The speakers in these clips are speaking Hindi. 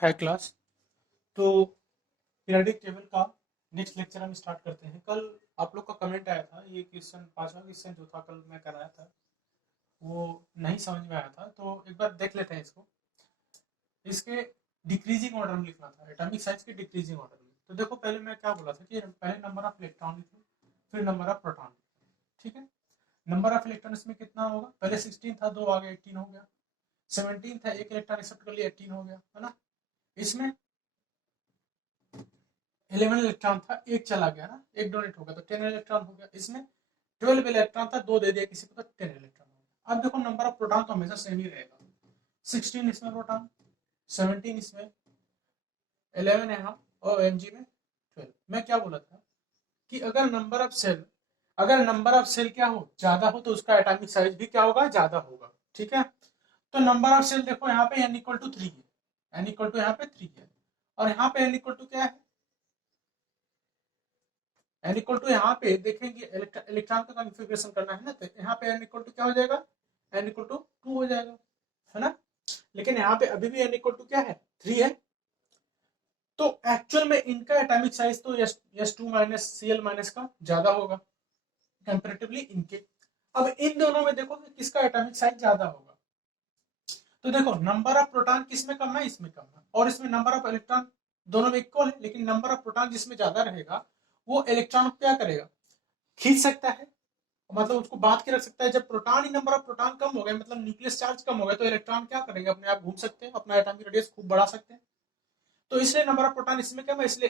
है क्लास। तो पीरियोडिक टेबल का नेक्स्ट लेक्चर हम स्टार्ट करते हैं। कल आप लोग का कमेंट आया था, ये क्वेश्चन पांचवा क्वेश्चन जो था कल मैं कराया था वो नहीं समझ में आया था, तो एक बार देख लेते हैं इसको। इसके डिक्रीजिंग ऑर्डर में लिखना था, एटॉमिक साइज के डिक्रीजिंग ऑर्डर में। तो देखो पहले मैं क्या बोला था कि पहले नंबर ऑफ इलेक्ट्रॉन लिखो, फिर नंबर ऑफ प्रोटॉन। ठीक है, नंबर ऑफ इलेक्ट्रॉन इसमें कितना होगा, पहले 16 था, 2 आगे 18 हो गया। 17 था, एक इलेक्ट्रॉन एक्सेप्ट कर लिया, 18 हो गया, है ना। इसमें 11 इलेक्ट्रॉन था, एक चला गया ना, एक डोनेट हो गया तो 10 इलेक्ट्रॉन हो गया। इसमें 12 इलेक्ट्रॉन था, 2 दे दिया किसी को तो 10 इलेक्ट्रॉन हो गया। अब देखो नंबर ऑफ प्रोटॉन तो हमेशा सेम ही रहेगा, 16 इसमें प्रोटॉन, 17 इसमें, 11 यहाँ और एमजी में 12। मैं क्या बोला था कि अगर नंबर ऑफ सेल क्या हो, ज्यादा हो, तो उसका एटॉमिक साइज भी क्या होगा, ज्यादा होगा। ठीक है, तो नंबर ऑफ सेल देखो यहाँ पे n इक्वल टू 3 है, n इक्वल टू यहाँ पे 3 है, और यहाँ पे n इक्वल टू क्या है, n इक्वल टू यहाँ पे देखेंगे इलेक्ट्रॉन का कॉन्फ़िगरेशन करना है ना, तो यहाँ पे n इक्वल टू क्या हो जाएगा, n इक्वल टू 2 हो जाएगा, है ना। लेकिन यहाँ पे अभी भी n इक्वल टू क्या है, 3 है। तो एक्चुअल में इनका एटॉमिक साइज तो S2 माइनस Cl माइनस का ज्यादा होगा कंपैरेटिवली इनके। अब इन दोनों में देखो कि किसका एटॉमिक साइज ज्यादा होगा। तो देखो नंबर ऑफ प्रोटॉन किसमें कम है, इसमें कम है, और इसमें नंबर ऑफ इलेक्ट्रॉन दोनों में इक्वल है, लेकिन नंबर ऑफ प्रोटॉन जिसमें ज्यादा रहेगा वो इलेक्ट्रॉन को क्या करेगा, खींच सकता है, मतलब उसको बांध के रख सकता है। जब प्रोटॉन ही नंबर ऑफ प्रोटॉन कम हो गए, मतलब न्यूक्लियस चार्ज कम हो गया, तो इलेक्ट्रॉन क्या करेंगे, अपने आप घूम सकते हैं, अपना एटॉमिक रेडियस खूब बढ़ा सकते हैं। तो इसलिए नंबर ऑफ प्रोटॉन इसमें कम है, इसलिए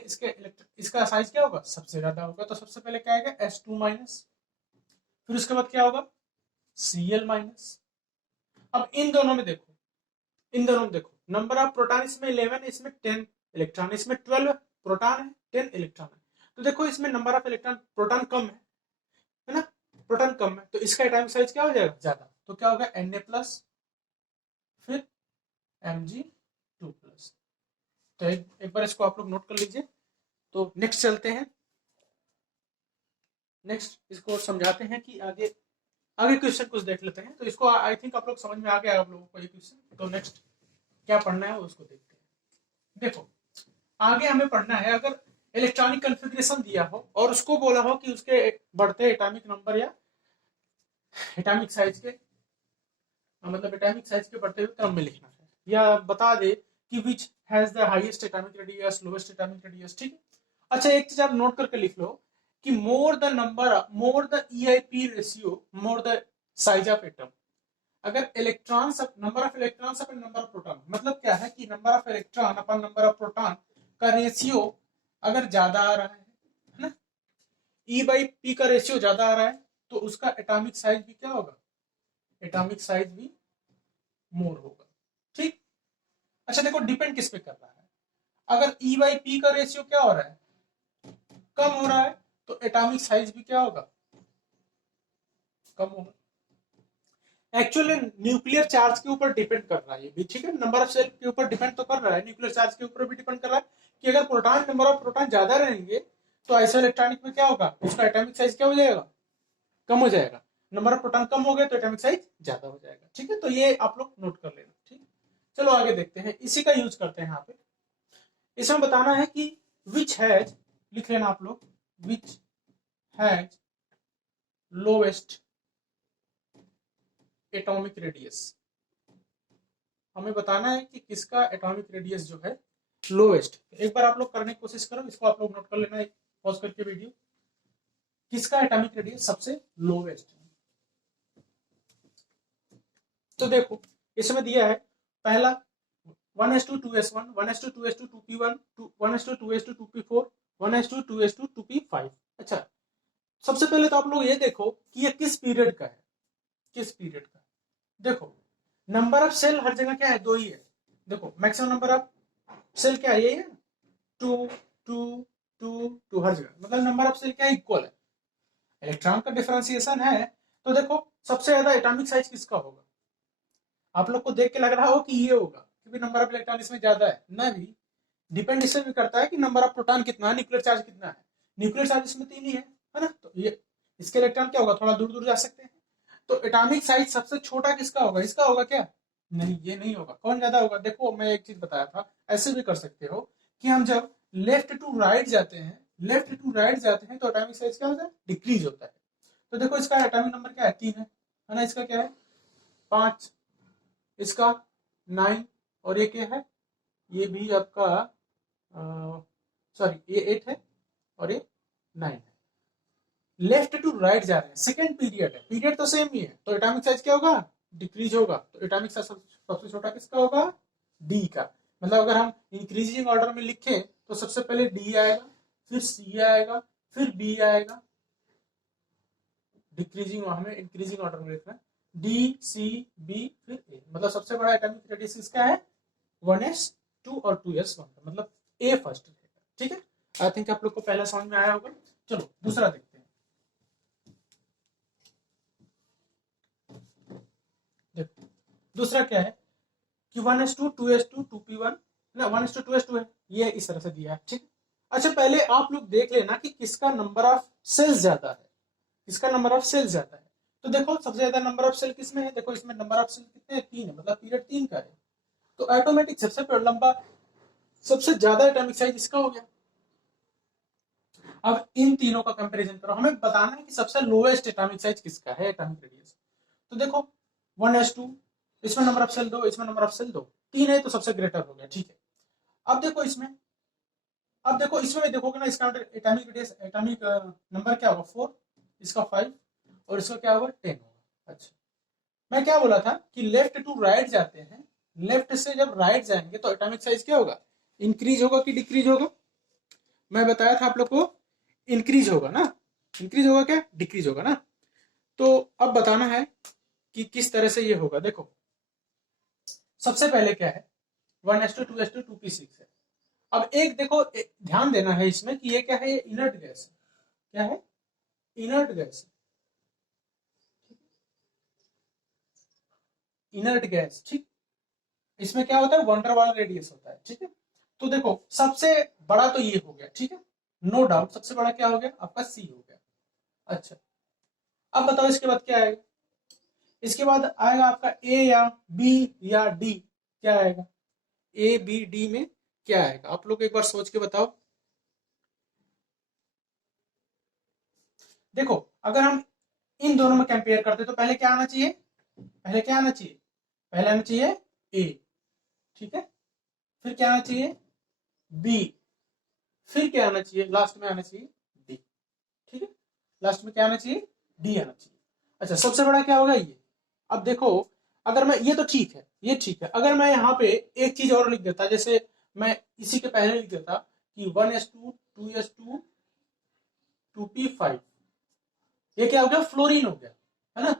इसका साइज क्या होगा, सबसे ज्यादा होगा। तो सबसे पहले क्या आएगा, S2 माइनस, फिर उसके बाद क्या होगा, Cl माइनस। अब इन दोनों में देखो नंबर ऑफ प्रोटॉन इसमें 11, इसमें 10 इलेक्ट्रॉन, इसमें 12 प्रोटॉन है, 10 इलेक्ट्रॉन है। तो देखो इसमें नंबर ऑफ इलेक्ट्रॉन प्रोटॉन कम है ना, प्रोटॉन कम है, तो इसका एटॉमिक साइज क्या हो जाएगा, ज्यादा। तो क्या होगा, Na प्लस, फिर Mg2 प्लस। तो एक बार इसको आप लोग नोट कर लीजिए। तो नेक्स्ट चलते हैं, नेक्स्ट इसको समझाते हैं कि आगे आगे क्वेश्चन कुछ देख लेते हैं। तो इसको आई थिंक आप लोग समझ में आ गया आप लोगों को ये क्वेश्चन। तो नेक्स्ट क्या पढ़ना है उसको देखते हैं। देखो आगे हमें पढ़ना है, अगर इलेक्ट्रॉनिक कॉन्फ़िगरेशन दिया हो और उसको बोला हो कि उसके बढ़ते एटॉमिक नंबर या एटॉमिक साइज के, मतलब एटॉमिक साइज के बढ़ते हुए क्रम में लिखना है, या बता दे कि which has the highest atomic radius, lowest atomic radius. ठीक है, अच्छा एक चीज आप नोट करके लिख लो कि more the EIP ratio more the size of atom. अगर electrons number of electrons upon number of proton, मतलब क्या है कि number of electron upon number of proton का रेशियो अगर ज्यादा आ रहा है ना, E/P का रेशियो ज्यादा आ रहा है, तो उसका एटॉमिक साइज भी क्या होगा, एटॉमिक साइज भी मोर होगा। ठीक, अच्छा देखो डिपेंड किस पे कर रहा है। अगर E/P का रेशियो क्या हो रहा है, कम हो रहा है, तो एटॉमिक साइज भी क्या होगा, कम होगा। एक्चुअली न्यूक्लियर चार्ज के ऊपर डिपेंड कर रहा है ये भी। ठीक है, नंबर ऑफ सेल के ऊपर डिपेंड तो कर रहा है, न्यूक्लियर चार्ज के ऊपर भी डिपेंड कर रहा है कि अगर प्रोटॉन नंबर ऑफ प्रोटॉन ज्यादा रहेंगे तो आइसोइलेक्ट्रॉनिक में क्या होगा, उसका एटॉमिक साइज क्या हो जाएगा, कम हो जाएगा। नंबर ऑफ प्रोटॉन कम हो गए तो एटॉमिक साइज ज्यादा हो जाएगा। ठीक है, तो ये आप लोग नोट कर लेना। ठीक, चलो आगे देखते हैं, इसी का यूज करते हैं यहाँ पे। इसमें बताना है कि विच हैज, लिख लेना आप लोग, which has lowest atomic radius. हमें बताना है कि किसका एटॉमिक रेडियस जो है लोएस्ट। एक बार आप लोग करने की कोशिश करो, इसको आप लोग नोट कर लेना है पॉज करके वीडियो, किसका एटॉमिक रेडियस सबसे लोएस्ट है। तो देखो इसमें दिया है पहला 1:2:1, 1:2:2:2p1, 1:2:2:2p4, 1:2:2:2p5। अच्छा सबसे पहले तो आप लोग ये देखो कि ये किस पीरियड का है, किस पीरियड का। देखो नंबर ऑफ सेल हर जगह क्या है, 2 ही है। देखो मैक्सिमम नंबर ऑफ सेल क्या है, ये है 2 2 2 2 हर जगह, मतलब नंबर ऑफ सेल क्या इक्वल है। इलेक्ट्रॉन का डिफरेंशिएशन है, तो देखो सबसे ज्यादा एटॉमिक साइज किसका होगा। आप लोग को देख के लग रहा हो कि ये होगा क्योंकि नंबर ऑफ इलेक्ट्रॉन इसमें ज्यादा है, नहीं, डिपेंड इससे भी करता है कि नंबर ऑफ प्रोटॉन कितना है, न्यूक्लियर चार्ज कितना है। न्यूक्लियर चार्ज इसमें 3 ही है ना, तो ये इसके इलेक्ट्रॉन क्या होगा, थोड़ा दूर दूर जा सकते हैं। तो एटॉमिक साइज सबसे छोटा किसका होगा, इसका होगा क्या, नहीं, ये नहीं होगा। कौन ज्यादा होगा? देखो मैं एक चीज बताया था, ऐसे भी कर सकते हो कि हम जब लेफ्ट टू राइट जाते हैं, लेफ्ट टू राइट जाते हैं तो एटॉमिक साइज क्या होता है? डिक्रीज होता है। तो देखो इसका एटॉमिक नंबर क्या है? 3 है ना? इसका क्या है? 5, इसका 9, और ये क्या है? ये भी आपका सॉरी, ये 8 है और ये 9 है। लेफ्ट टू राइट जा रहे हैं, सेकेंड पीरियड है, पीरियड तो सेम ही है, तो एटॉमिक साइज क्या होगा? डिक्रीज होगा। तो एटॉमिक साइज सबसे छोटा किसका होगा? डी का। मतलब अगर हम इंक्रीजिंग ऑर्डर में लिखें तो सबसे पहले डी आएगा, फिर सी आएगा, फिर बी आएगा। डिक्रीजिंग हमें इंक्रीजिंग ऑर्डर में लिखना है, डी सी बी फिर ए। मतलब सबसे बड़ा एटॉमिक रेडियस किसका है? 1s2 और 2s1 का, मतलब ए फर्स्ट रहेगा। ठीक है, आई थिंक आप लोग को पहला समझ में आया होगा। चलो दूसरा देखते हैं। देखो दूसरा क्या है कि 1s2 2s2 2p1 ना, 1s2 2s2 है, ये इस तरह से दिया है। ठीक। अच्छा पहले आप लोग देख लेना कि किसका नंबर ऑफ सेल्स ज्यादा है, किसका नंबर ऑफ सेल्स ज्यादा है। तो देखो सबसे ज्यादा नंबर ऑफ सेल किसमें है? देखो इसमें नंबर ऑफ सेल कितने हैं? 3 है, मतलब पीरियड 3 का है। तो ऑटोमेटिक सबसे लंबा, सबसे ज्यादा एटॉमिक साइज इसका हो गया। अब इन तीनों का कंपैरिजन करो, हमें बताना है कि सबसे लोएस्ट एटॉमिक साइज किसका है, एटॉमिक रेडियस। तो देखो 1s2, इसमें नंबर ऑफ सेल 2, इसमें नंबर ऑफ सेल 2, 3 है तो सबसे ग्रेटर हो गया। ठीक है, अब देखो इसमें, अब देखो इसमें भी देखोगे ना, इसका एटॉमिक रेडियस, एटॉमिक नंबर क्या होगा? 4, इसका 5 और इसका क्या होगा? 10 होगा। अच्छा मैं क्या बोला था कि लेफ्ट टू राइट जाते हैं, लेफ्ट से जब राइट जाएंगे तो एटॉमिक साइज क्या होगा? इंक्रीज होगा कि डिक्रीज होगा? मैं बताया था आप लोग को इंक्रीज होगा ना। इंक्रीज होगा क्या? डिक्रीज होगा ना। तो अब बताना है कि किस तरह से ये होगा। देखो सबसे पहले क्या है? 1s2 2s2 2p6 है। अब एक देखो ध्यान देना है इसमें कि ये क्या है? ये इनर्ट गैस है। क्या है? Inert gas. Inert gas. ठीक, इसमें क्या होता है? वंडरवाल रेडियस होता है। ठीक है, तो देखो सबसे बड़ा तो ये हो गया। ठीक है, नो डाउट सबसे बड़ा क्या हो गया? आपका सी हो गया। अच्छा अब बताओ इसके बाद क्या आएगा? इसके बाद आएगा आपका ए या बी या डी। क्या आएगा? ए बी डी में क्या आएगा? आप लोग एक बार सोच के बताओ। देखो अगर हम इन दोनों में कंपेयर करते तो पहले क्या आना चाहिए? पहले क्या आना चाहिए? पहले आना चाहिए ए। ठीक है, फिर क्या आना चाहिए? बी, फिर क्या आना चाहिए? लास्ट में आना चाहिए डी। ठीक है, लास्ट में क्या आना चाहिए? डी आना चाहिए। अच्छा सबसे बड़ा क्या होगा? ये। अब देखो अगर मैं, ये तो ठीक है, ये ठीक है, अगर मैं यहाँ पे एक चीज और लिख देता, जैसे मैं इसी के पहले लिख देता कि 1s2 2s2 2p5, ये क्या हो गया? फ्लोरीन हो गया, है ना?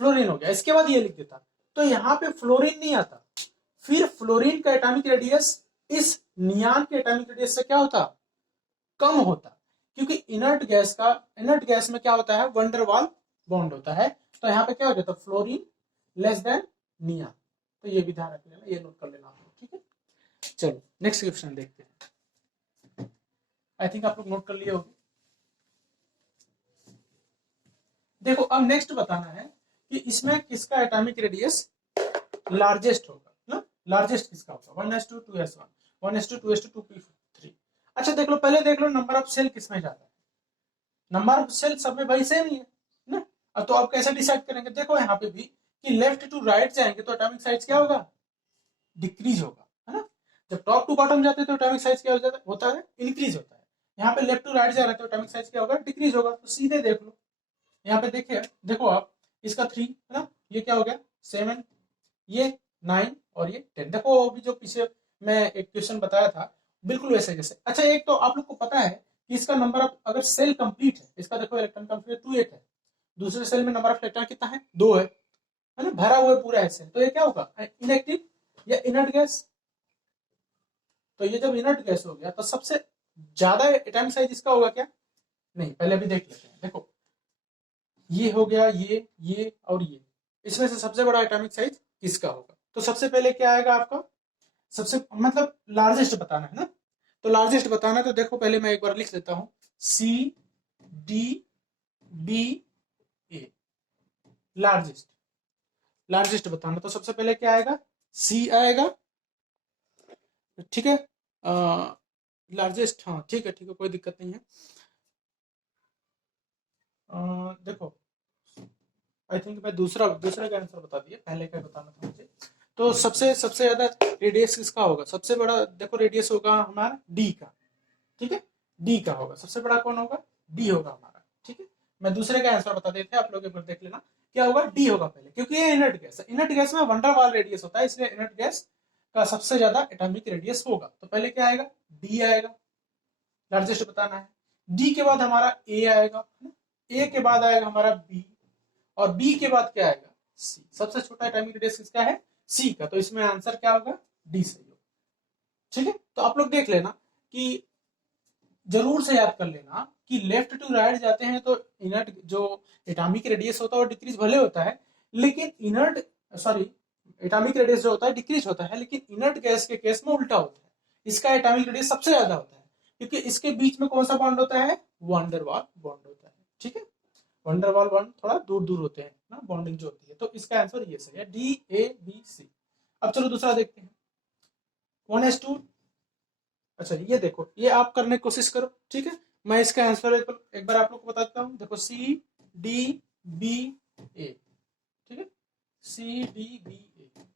फ्लोरीन हो गया। इसके बाद ये लिख देता तो यहाँ पे फ्लोरीन नहीं आता, फिर फ्लोरीन का एटॉमिक रेडियस इस नियान के एटॉमिक रेडियस से क्या होता? कम होता, क्योंकि इनर्ट गैस में क्या होता है? वंडरवाल बॉन्ड होता है। तो यहाँ पे क्या हो जाता? Fluorine less than neon. तो ये भी ध्यान रख लेना, ये नोट कर लेना आप लोग। ठीक है, चलो नेक्स्ट क्वेश्चन देखते हैं। आई थिंक आप लोग नोट कर लिए होंगे। देखो अब नेक्स्ट बताना है कि इसमें किसका एटॉमिक रेडियस लार्जेस्ट होगा ना? लार्जेस्ट किसका होगा? 1s2 2s1 1s2 2s2 2p3। अच्छा देख लो, पहले देख लो नंबर ऑफ सेल किसमें ज्यादा है। नंबर ऑफ सेल सब में भाई सेम ही है ना। अब तो आप कैसे डिसाइड करेंगे? देखो यहाँ पे भी कि लेफ्ट टू राइट जाएंगे तो एटॉमिक साइज क्या होगा? डिक्रीज होगा, है ना। जब टॉप टू बॉटम जाते हैं तो एटॉमिक साइज क्या होता है? इंक्रीज होता है। यहाँ पे लेफ्ट टू राइट जा रहे हैं तो एटॉमिक साइज क्या होगा? डिक्रीज होगा। तो सीधे देख लो, यहाँ पे देखिए, देखो आप, इसका 3 है ना, ये क्या हो गया? 7, ये 9 और ये 10। देखो अभी जो पीछे मैं एक क्वेश्चन बताया था बिल्कुल वैसे जैसे। अच्छा एक तो आप लोग को पता है कि इसका नंबर ऑफ, अगर सेल कंप्लीट है, इसका देखो इलेक्ट्रॉन कंप्लीट 2 8 है, दूसरे सेल में नंबर ऑफ इलेक्ट्रॉन कितना है? 2 है ना, भरा हुआ है पूरा है सेल। तो ये क्या होगा? इनएक्टिव या इनर्ट गैस। तो ये जब इनर्ट गैस हो गया तो सबसे ज्यादा एटॉमिक साइज इसका होगा क्या? नहीं, पहले अभी देख लेते हैं। देखो ये हो गया, ये और ये, इसमें से सबसे बड़ा एटॉमिक साइज किसका होगा? तो सबसे पहले क्या आएगा आपका? सबसे मतलब लार्जेस्ट बताना है ना। तो लार्जेस्ट बताना है तो देखो पहले मैं एक बार लिख लेता हूं, सी डी बी ए, लार्जेस्ट। लार्जेस्ट बताना, तो सबसे पहले क्या आएगा, सी आएगा, ठीक है। लार्जेस्ट, हाँ ठीक है ठीक है, कोई दिक्कत नहीं है। देखो आई थिंक मैं दूसरा का आंसर बता दिया, पहले का बताना था मुझे। तो सबसे सबसे ज्यादा रेडियस किसका होगा, सबसे बड़ा देखो रेडियस होगा हमारा डी का, ठीक है, डी का होगा, सबसे बड़ा कौन होगा, डी होगा हमारा, ठीक है। मैं दूसरे का आंसर बता देते हैं, आप लोग एक बार देख लेना क्या होगा, डी होगा पहले, क्योंकि ये इनर्ट गैस है, इनर्ट गैस में वंडरवाल रेडियस होता है, इसलिए इनर्ट गैस का सबसे ज्यादा एटॉमिक रेडियस होगा, तो पहले क्या आएगा, डी आएगा, लार्जेस्ट बताना है। डी के बाद हमारा ए आएगा, ए के बाद आएगा हमारा बी, और बी के बाद क्या आएगा, सी। सबसे छोटा एटॉमिक रेडियस किसका है, सी का, तो इसमें आंसर क्या होगा, डी सही होगा, ठीक है। तो आप लोग देख लेना कि जरूर से याद कर लेना कि लेफ्ट टू राइट जाते हैं तो इनर्ट जो एटॉमिक रेडियस होता है वो डिक्रीज भले होता है, लेकिन इनर्ट सॉरी एटॉमिक रेडियस जो होता है डिक्रीज होता है, लेकिन इनर्ट गैस के केस में उल्टा होता है, इसका एटॉमिक रेडियस सबसे ज्यादा होता है, क्योंकि इसके बीच में कौन सा बॉन्ड होता है, वंडरवाल बॉन्ड होता है, ठीक है। वंडरवाल बॉन्ड थोड़ा दूर दूर होते हैं ना, बॉन्डिंग जो होती है, तो इसका आंसर ये सही है, डी ए बी सी। अब चलो दूसरा देखते हैं, 1s2, अच्छा ये देखो, ये आप करने की कोशिश करो, ठीक है। मैं इसका आंसर एक बार आप लोग को बताता हूँ, देखो सी डी बी ए, ठीक है, सी डी बी ए।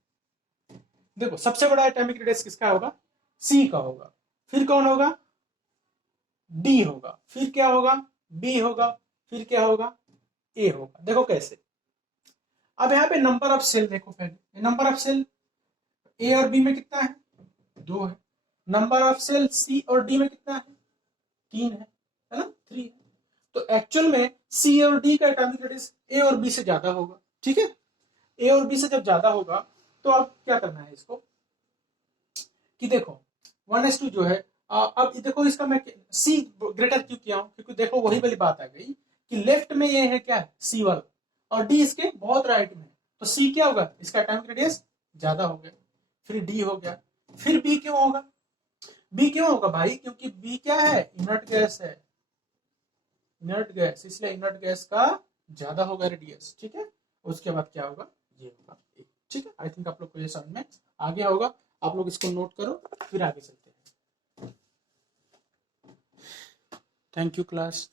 देखो सबसे बड़ा एटॉमिक रेडियस किसका होगा, सी का होगा, फिर कौन होगा, डी होगा, फिर क्या होगा, बी होगा, फिर क्या होगा, ए होगा। देखो कैसे, अब यहाँ पे नंबर ऑफ सेल देखो, पहले नंबर ऑफ सेल ए और बी में कितना है, 2 है। नंबर ऑफ सेल सी और डी में कितना है, 3 है ना, 3 है। तो एक्चुअल में सी और डी का एटॉमिक रेडियस ए और बी से ज्यादा होगा, ठीक है। ए और बी से जब ज्यादा होगा तो अब क्या करना है इसको, कि देखो 1s2 जो है, अब देखो इसका मैं सी ग्रेटर क्यों किया हूं, क्योंकि देखो वही वाली बात आ गई कि लेफ्ट में ये है क्या है, सी वाला, और डी इसके बहुत राइट में, तो सी क्या होगा, इसका एटॉमिक रेडियस ज्यादा हो गया, फिर डी हो गया, फिर बी क्यों होगा, बी क्यों होगा भाई, क्योंकि बी क्या है, इनर्ट गैस है, इनर्ट गैस, इसलिए इनर्ट गैस का ज्यादा होगा रेडियस, ठीक है। उसके बाद क्या होगा, ये होगा, ठीक है। आई थिंक आप लोग को ये समझ में आ गया होगा, आप लोग इसको नोट करो, फिर आगे चलते हैं। Thank you class.